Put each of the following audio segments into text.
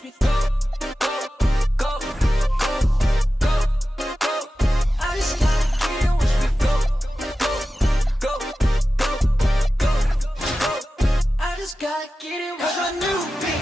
watch me go, go, go, go, go, go. I just gotta get it, watch me go, go, go, go, go, go. I just gotta get it, cause I knew me.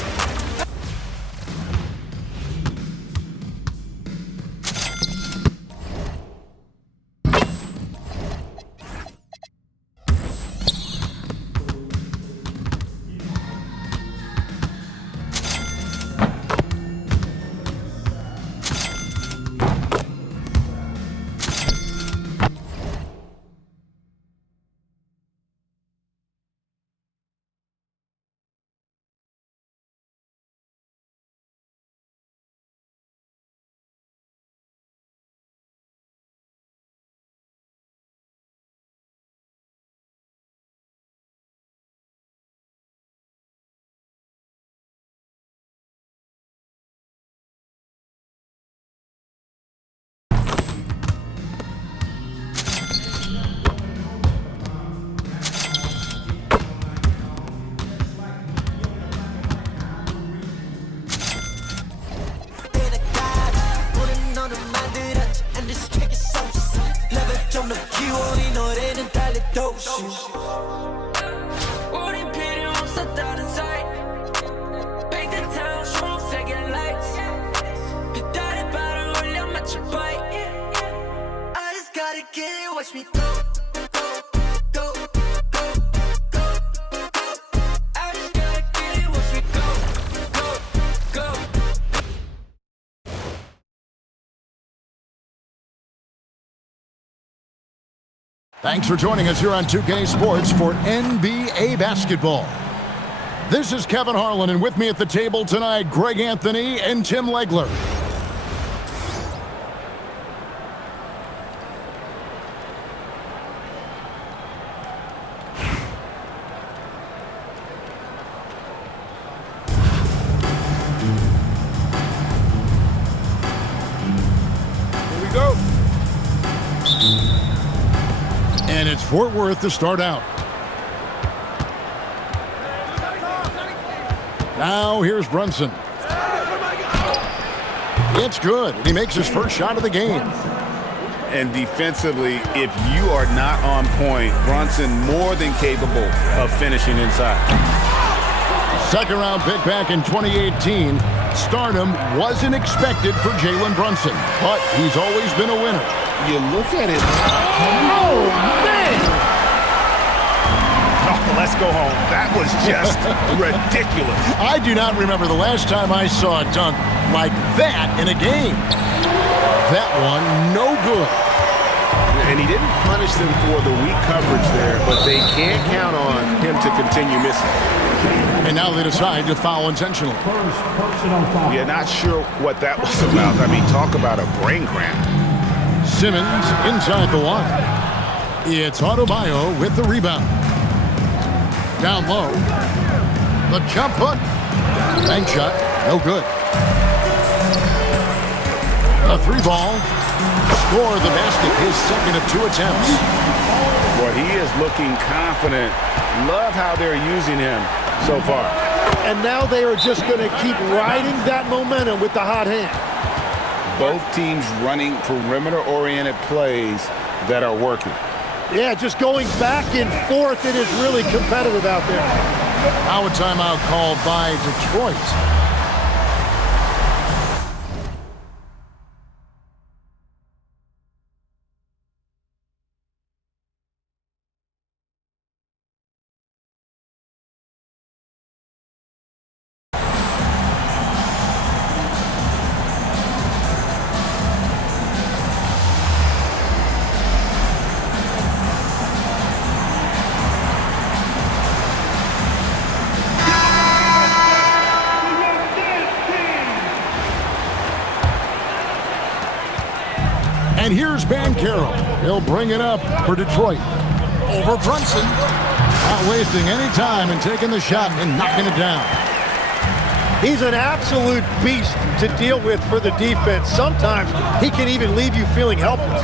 Watch me go, go, go, go, go, go. I just gotta get it, watch me go, go, go. Thanks for joining us here on 2K Sports for NBA basketball. This is Kevin Harlan, and with me at the table tonight, Greg Anthony and Tim Legler. And it's Fort Worth to start out. Now here's Brunson. It's good. He makes his first shot of the game. And defensively, if you are not on point, Brunson more than capable of finishing inside. Second round pick back in 2018. Stardom wasn't expected for Jalen Brunson, but he's always been a winner. You look at it. Oh, man! Oh, let's go home. That was just ridiculous. I do not remember the last time I saw a dunk like that in a game. That one, no good. And he didn't punish them for the weak coverage there, but they can't count on him to continue missing. And now they decide to foul intentionally. First personal foul. Yeah, not sure what that was about. I mean, talk about a brain cramp. Simmons inside the line. It's Adebayo with the rebound. Down low. The jump hook. Bank shot. No good. A three ball. Score the basket. His second of two attempts. Well, he is looking confident. Love how they're using him so far. And now they are just going to keep riding that momentum with the hot hand. Both teams running perimeter-oriented plays that are working. Yeah, just going back and forth. It is really competitive out there. Now a timeout called by Detroit. And here's Banchero. He'll bring it up for Detroit. Over Brunson. Not wasting any time and taking the shot and knocking it down. He's an absolute beast to deal with for the defense. Sometimes he can even leave you feeling helpless.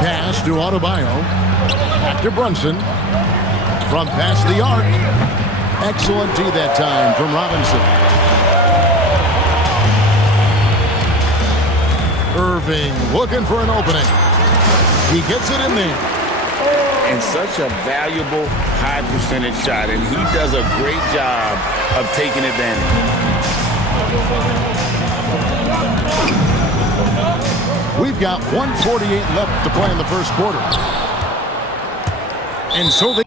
Pass to Adebayo. Back to Brunson. From past the arc. Excellent D that time from Robinson. Irving looking for an opening. He gets it in there. And such a valuable high percentage shot, and he does a great job of taking advantage. We've got 1:48 left to play in the first quarter. And so they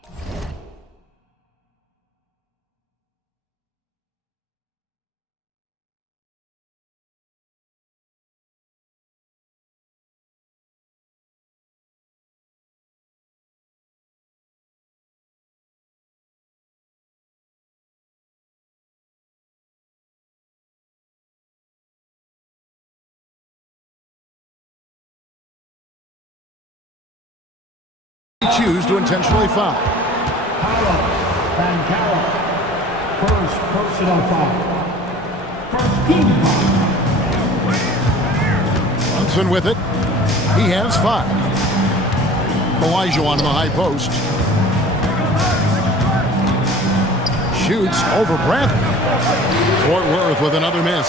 choose to intentionally foul. First personal foul. First team foul. Brunson with it. He has 5. Olajuwon on the high post. Shoots over Bradley. Fort Worth with another miss.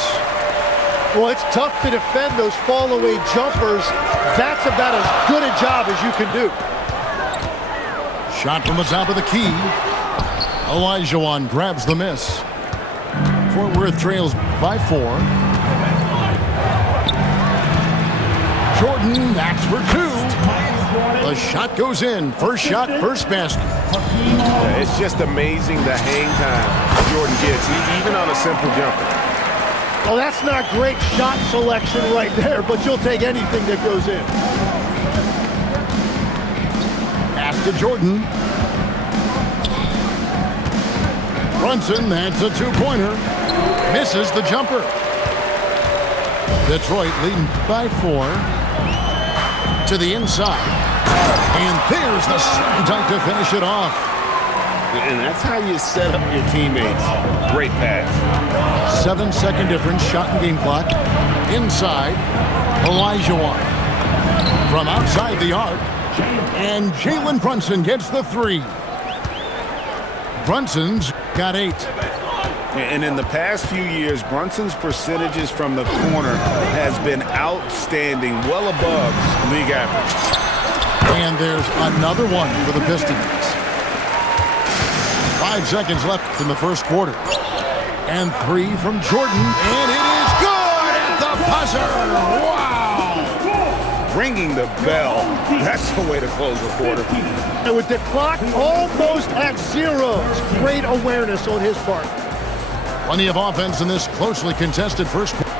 Well, it's tough to defend those fall-away jumpers. That's about as good a job as you can do. Shot from the top of the key. Olajuwon grabs the miss. Fort Worth trails by 4. Jordan backs for 2. The shot goes in. First shot, first basket. It's just amazing the hang time Jordan gets, even on a simple jumper. Well, that's not great shot selection right there, but you'll take anything that goes in. Pass to Jordan. Brunson, that's a 2-pointer. Misses the jumper. Detroit leading by 4. To the inside. And there's the slam dunk to finish it off. And that's how you set up your teammates. Great pass. 7-second difference, shot and game clock. Inside, Olajuwon. From outside the arc. And Jalen Brunson gets the 3. Brunson's got 8. And in the past few years, Brunson's percentages from the corner has been outstanding, well above league average. And there's another one for the Pistons. 5 seconds left in the first quarter. And 3 from Jordan, and it is good at the buzzer. Wow! Ringing the bell. That's the way to close the quarter. And with the clock almost at 0, great awareness on his part. Plenty of offense in this closely contested first quarter.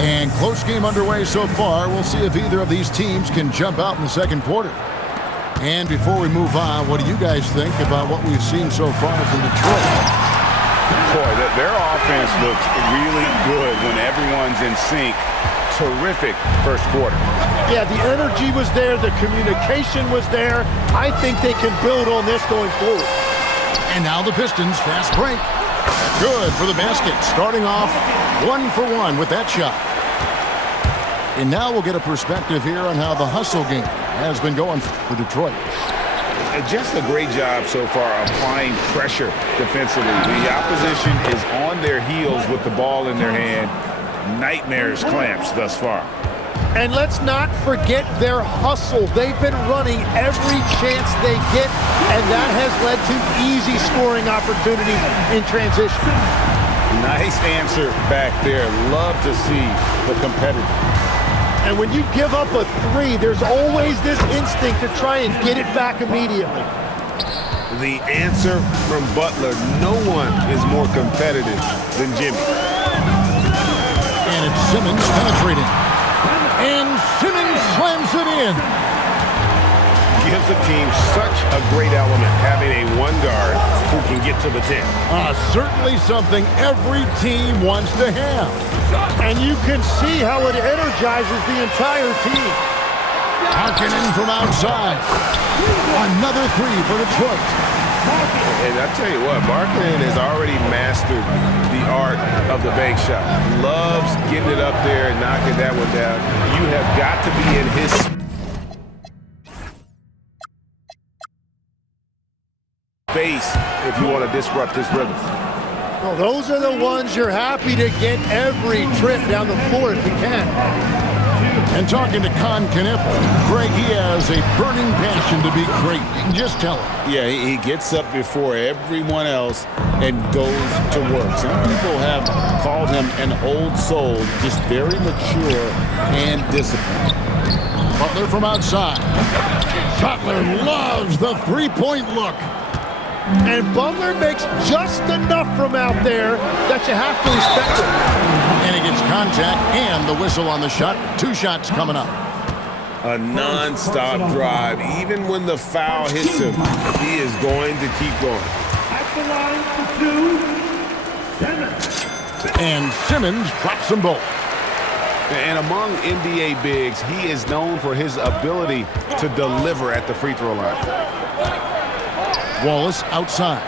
And close game underway so far. We'll see if either of these teams can jump out in the second quarter. And before we move on, what do you guys think about what we've seen so far from Detroit? Boy, their offense looks really good when everyone's in sync. Terrific first quarter. Yeah, the energy was there. The communication was there. I think they can build on this going forward. And now the Pistons fast break. Good for the basket. Starting off 1 for 1 with that shot. And now we'll get a perspective here on how the hustle game has been going for Detroit. Just a great job so far applying pressure defensively. The opposition is on their heels with the ball in their hand. Nightmares clamps thus far. And let's not forget their hustle. They've been running every chance they get, and that has led to easy scoring opportunities in transition. Nice answer back there. Love to see the competitor. And when you give up a 3, there's always this instinct to try and get it back immediately. The answer from Butler, no one is more competitive than Jimmy. And it's Simmons penetrating. And Simmons slams it in. Gives the team such a great element, having a one guard who can get to the 10. Certainly something every team wants to have. And you can see how it energizes the entire team. Markkanen from outside. Another 3 for Detroit. And I tell you what, Markkanen has already mastered the art of the bank shot. Loves getting it up there and knocking that one down. You have got to be in his space if you want to disrupt his rhythm. Well, those are the ones you're happy to get every trip down the floor if you can. And talking to Con Knueppel, Greg, he has a burning passion to be great. You can just tell him. Yeah, he gets up before everyone else and goes to work. Some people have called him an old soul, just very mature and disciplined. Butler from outside. Butler loves the three-point look. And Butler makes just enough from out there that you have to respect him. And he gets contact and the whistle on the shot. 2 shots coming up. A non-stop drive. Even when the foul hits him, he is going to keep going. At the line for 2, Simmons. And Simmons drops them both. And among NBA bigs, he is known for his ability to deliver at the free throw line. Wallace outside.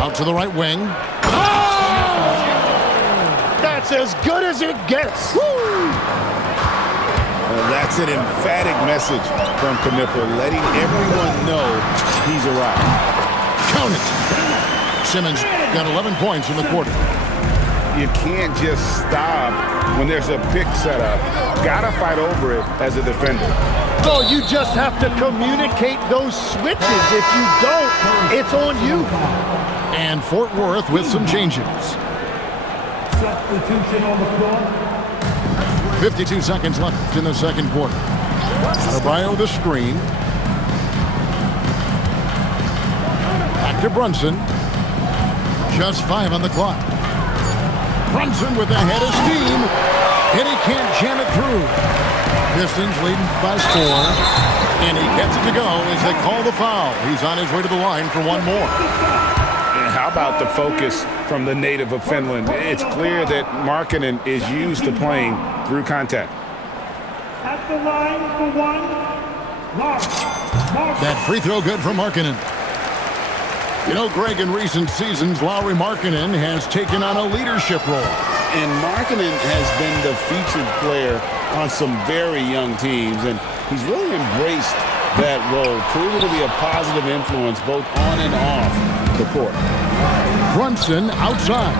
Out to the right wing. That's as good as it gets. Well, that's an emphatic message from Knueppel, letting everyone know he's arrived. Count it. Simmons got 11 points in the quarter. You can't just stop when there's a pick set up. Gotta fight over it as a defender. No, you just have to communicate those switches. If you don't, it's on you. And Fort Worth with some changes. Substitution on the floor. 52 seconds left in the second quarter. Adebayo the screen. Back to Brunson. Just 5 on the clock. Brunson with a head of steam. And he can't jam it through. Pistons leading by 4. And he gets it to go as they call the foul. He's on his way to the line for one more. And how about the focus from the native of Finland? It's clear that Markkanen is used to playing through contact. At the line for 1, Lars. That free throw good for Markkanen. You know, Greg, in recent seasons, Lauri Markkanen has taken on a leadership role. And Markkanen has been the featured player on some very young teams, and he's really embraced that role, proven to be a positive influence both on and off the court. Brunson outside.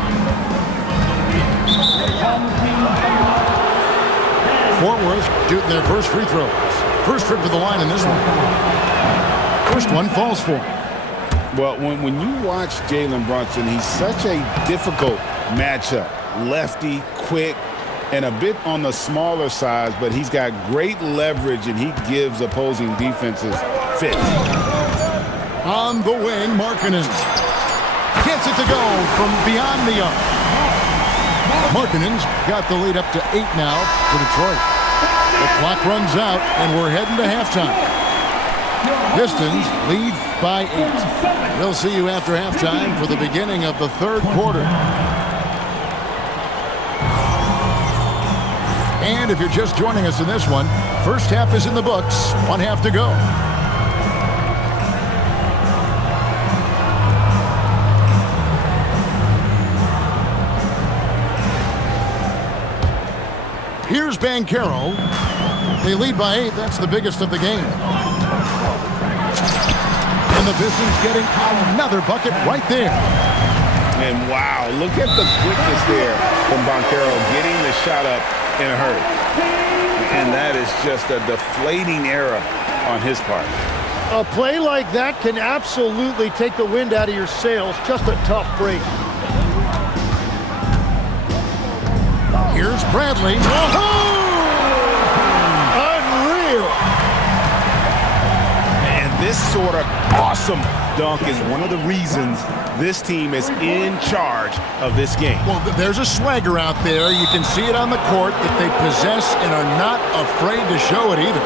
Fort Worth shooting their first free throws. First trip to the line in this one. First one falls for him. Well, when you watch Jalen Brunson, he's such a difficult matchup. Lefty, quick, and a bit on the smaller side, but he's got great leverage and he gives opposing defenses fits. On the wing, Markkanen gets it to go from beyond the arc. Markkanen's got the lead up to 8 now for Detroit. The clock runs out and we're heading to halftime. Pistons lead by 8. We'll see you after halftime for the beginning of the third quarter. And if you're just joining us in this one, first half is in the books, 1 half to go. Here's Banchero. They lead by 8. That's the biggest of the game. And the Pistons getting another bucket right there. And wow, look at the quickness there from Banchero getting the shot up in a hurry. And that is just a deflating error on his part. A play like that can absolutely take the wind out of your sails. Just a tough break. Here's Bradley. Unreal. And this sort of awesome dunk is one of the reasons this team is in charge of this game. Well, there's a swagger out there. You can see it on the court that they possess and are not afraid to show it either.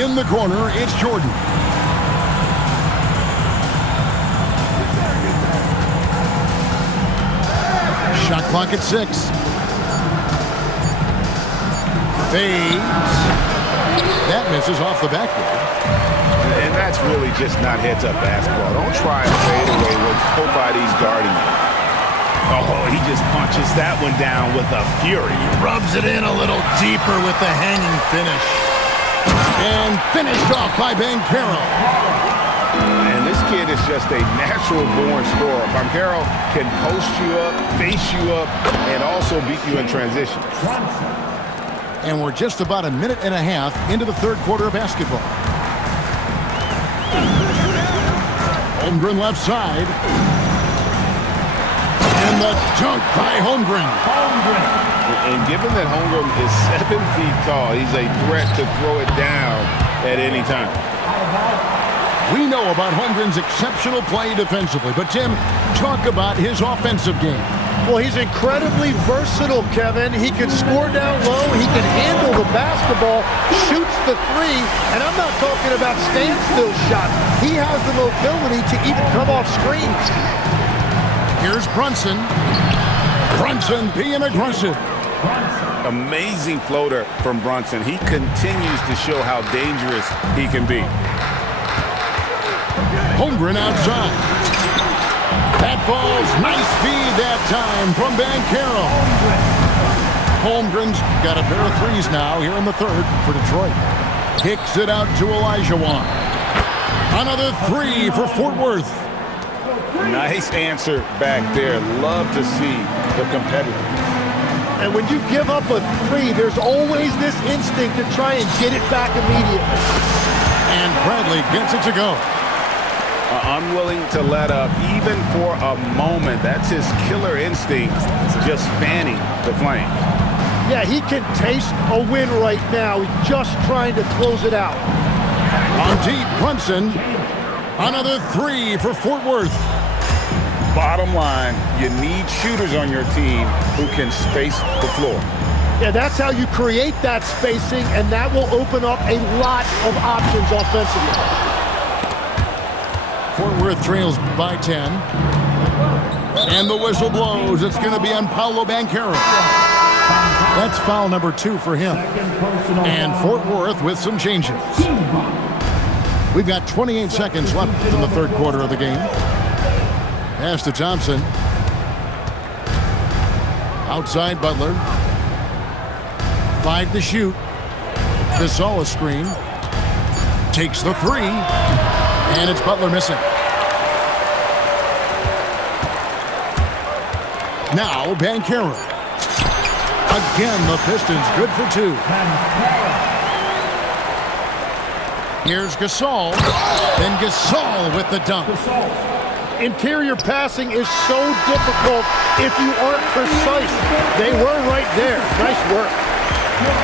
In the corner, it's Jordan. Shot clock at 6. Fades. That misses off the backboard. And that's really just not heads-up basketball. Don't try and fade away when nobody's guarding you. Oh, he just punches that one down with a fury. Rubs it in a little deeper with the hanging finish. And finished off by Banchero. And this kid is just a natural-born scorer. Banchero can post you up, face you up, and also beat you in transition. And we're just about a minute and a half into the third quarter of basketball. Holmgren left side. And the dunk by Holmgren. And given that Holmgren is 7 feet tall, he's a threat to throw it down at any time. We know about Holmgren's exceptional play defensively, but Tim, talk about his offensive game. Well, he's incredibly versatile, Kevin. He can score down low. He can handle the basketball, shoots the three, and I'm not talking about standstill shots. He has the mobility to even come off screens. Here's Brunson. Brunson being aggressive. Amazing floater from Brunson. He continues to show how dangerous he can be. Holmgren outside. That ball's nice feed that time from Banchero. Holmgren's got a pair of threes now here in the third for Detroit. Kicks it out to Olajuwon. Another three for Fort Worth. Nice answer back there. Love to see the competitiveness. And when you give up a three, there's always this instinct to try and get it back immediately. And Bradley gets it to go. Unwilling to let up even for a moment. That's his killer instinct, just fanning the flames. Yeah, he can taste a win right now. He's just trying to close it out. On deep, Brunson. Another three for Fort Worth. Bottom line, you need shooters on your team who can space the floor. Yeah, that's how you create that spacing, and that will open up a lot of options offensively. Fort Worth trails by 10. And the whistle blows. It's going to be on Paolo Banchero. That's foul number 2 for him. And Fort Worth with some changes. We've got 28 seconds left in the third quarter of the game. Pass to Thompson. Outside Butler. 5 to shoot. Gasol a screen. Takes the three. And it's Butler missing. Now Banchero. Again, the Pistons good for 2. Here's Gasol. Then Gasol with the dunk. Interior passing is so difficult if you aren't precise. They were right there. Nice work.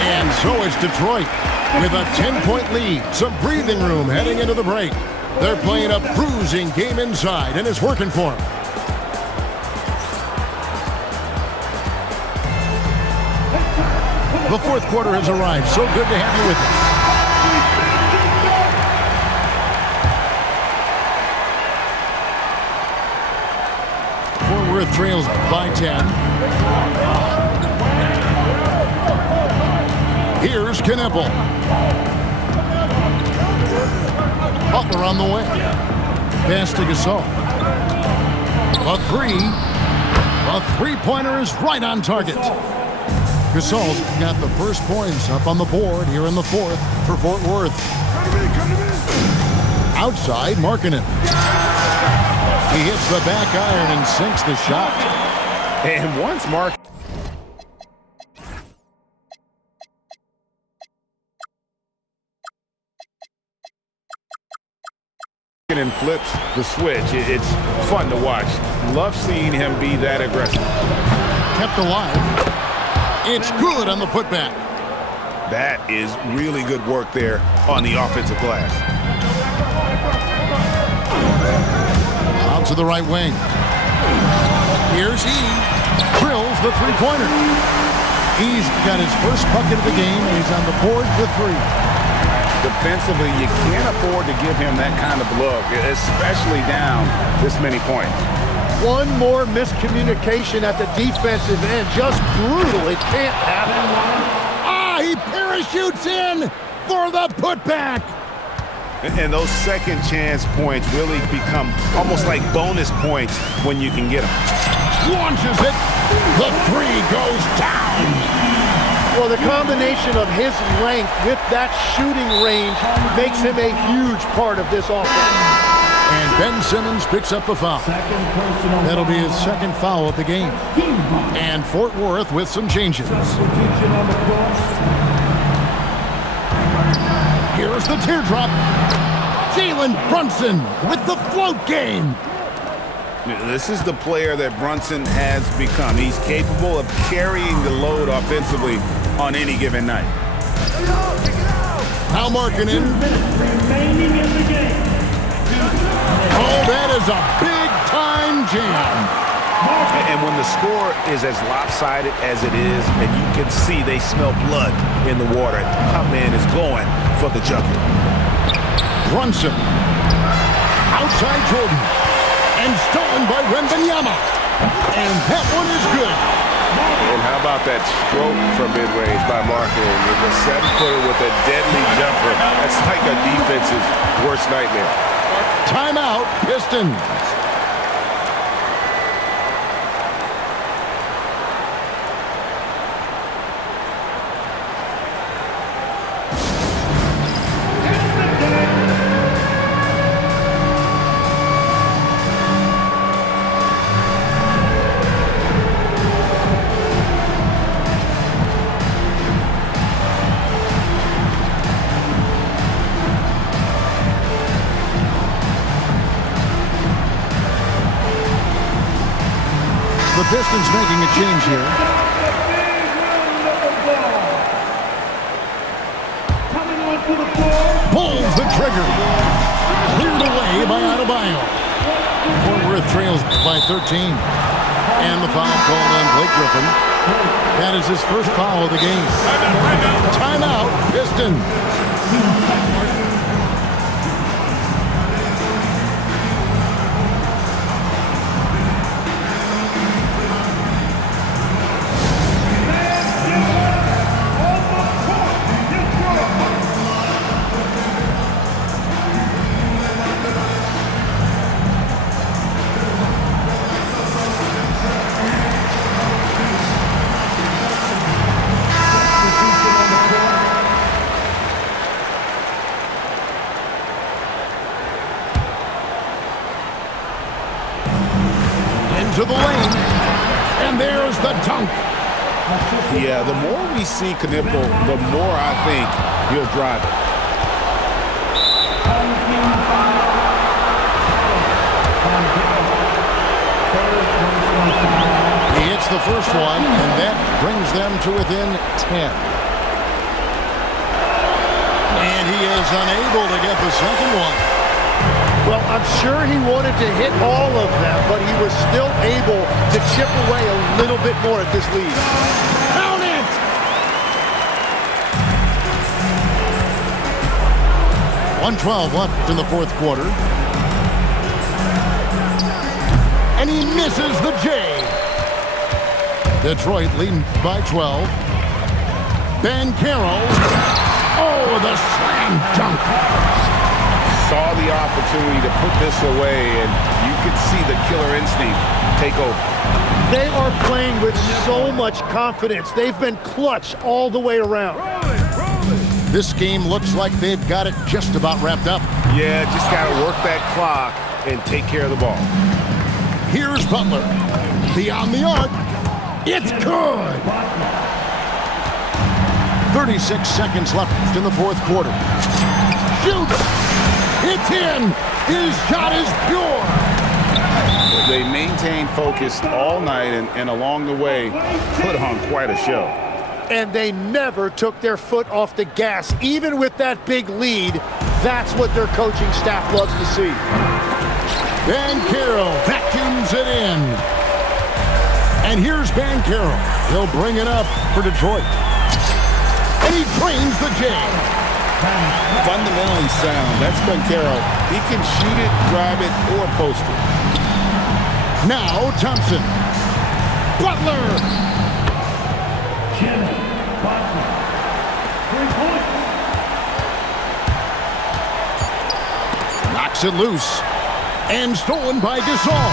And so is Detroit with a 10-point lead. Some breathing room heading into the break. They're playing a bruising game inside, and it's working for them. The fourth quarter has arrived. So good to have you with us. Fort Worth trails by 10. Here's Kneppel. Butler on the way. Pass to Gasol. A three. A three-pointer is right on target. Gasol's got the first points up on the board here in the fourth for Fort Worth. Outside, Markkanen. He hits the back iron and sinks the shot. And once Markkanen flips the switch, it's fun to watch. Love seeing him be that aggressive. Kept alive. It's good on the putback. That is really good work there on the offensive glass. Out to the right wing. Here's E. Drills the three-pointer. E's got his first bucket of the game, and he's on the board for 3. Defensively, you can't afford to give him that kind of look, especially down this many points. One more miscommunication at the defensive end. Just brutal. It can't happen. Ah, he parachutes in. for the putback. And those second chance points really become almost like bonus points when you can get them. Launches it. The three goes down. Well, the combination of his length with that shooting range makes him a huge part of this offense. And Ben Simmons picks up a foul. That'll be his second foul of the game. And Fort Worth with some changes. Here's the teardrop. Jalen Brunson with the float game. This is the player that Brunson has become. He's capable of carrying the load offensively on any given night. Now Markkanen. Remaining in the game. Oh, that is a big-time jam. And when the score is as lopsided as it is, and you can see they smell blood in the water, my man is going for the jucket. Brunson. Outside Jordan. And stolen by Wembanyama. And that one is good. And how about that stroke from mid-range by Markkanen? The 7-footer with a deadly jumper. That's like a defense's worst nightmare. Timeout, Pistons. The Pistons making a change here. Coming onto the floor. Pulls the trigger. Cleared away by Adebayo. Fort Worth trails by 13. And the foul called on Blake Griffin. That is his first foul of the game. Timeout, Pistons. To the lane, and there's the dunk. Yeah, the more we see Knipple, the more I think he'll drive it. He hits the first one, and that brings them to within 10. And he is unable to get the second one. Well, I'm sure he wanted to hit all of them, but he was still able to chip away a little bit more at this lead. Count it! .112 left in the fourth quarter. And he misses the J. Detroit leading by 12. Banchero. Oh, the slam dunk. Saw the opportunity to put this away, and you could see the killer instinct take over. They are playing with so much confidence. They've been clutch all the way around. This game looks like they've got it just about wrapped up. Yeah, just got to work that clock and take care of the ball. Here's Butler. Beyond the arc. It's good. 36 seconds left in the fourth quarter. Shoots. It's in! His shot is pure! They maintained focus all night and along the way put on quite a show. And they never took their foot off the gas. Even with that big lead, that's what their coaching staff loves to see. Banchero vacuums it in. And here's Banchero. He'll bring it up for Detroit. And he drains the J. Fundamentally sound. That's Banchero. He can shoot it, drive it, or post it. Now Thompson. Butler. Jimmy Butler. 3 points. knocks it loose. And stolen by Gasol.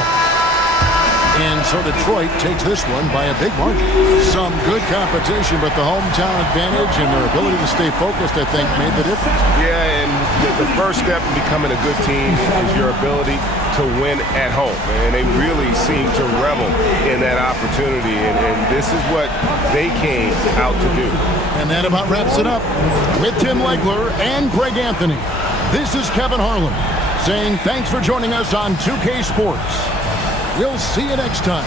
And so Detroit takes this one by a big margin. Some good competition, but the hometown advantage and their ability to stay focused, I think, made the difference. Yeah, and the first step in becoming a good team is your ability to win at home. And they really seem to revel in that opportunity, and this is what they came out to do. And that about wraps it up. With Tim Legler and Greg Anthony, this is Kevin Harlan saying thanks for joining us on 2K Sports. We'll see you next time.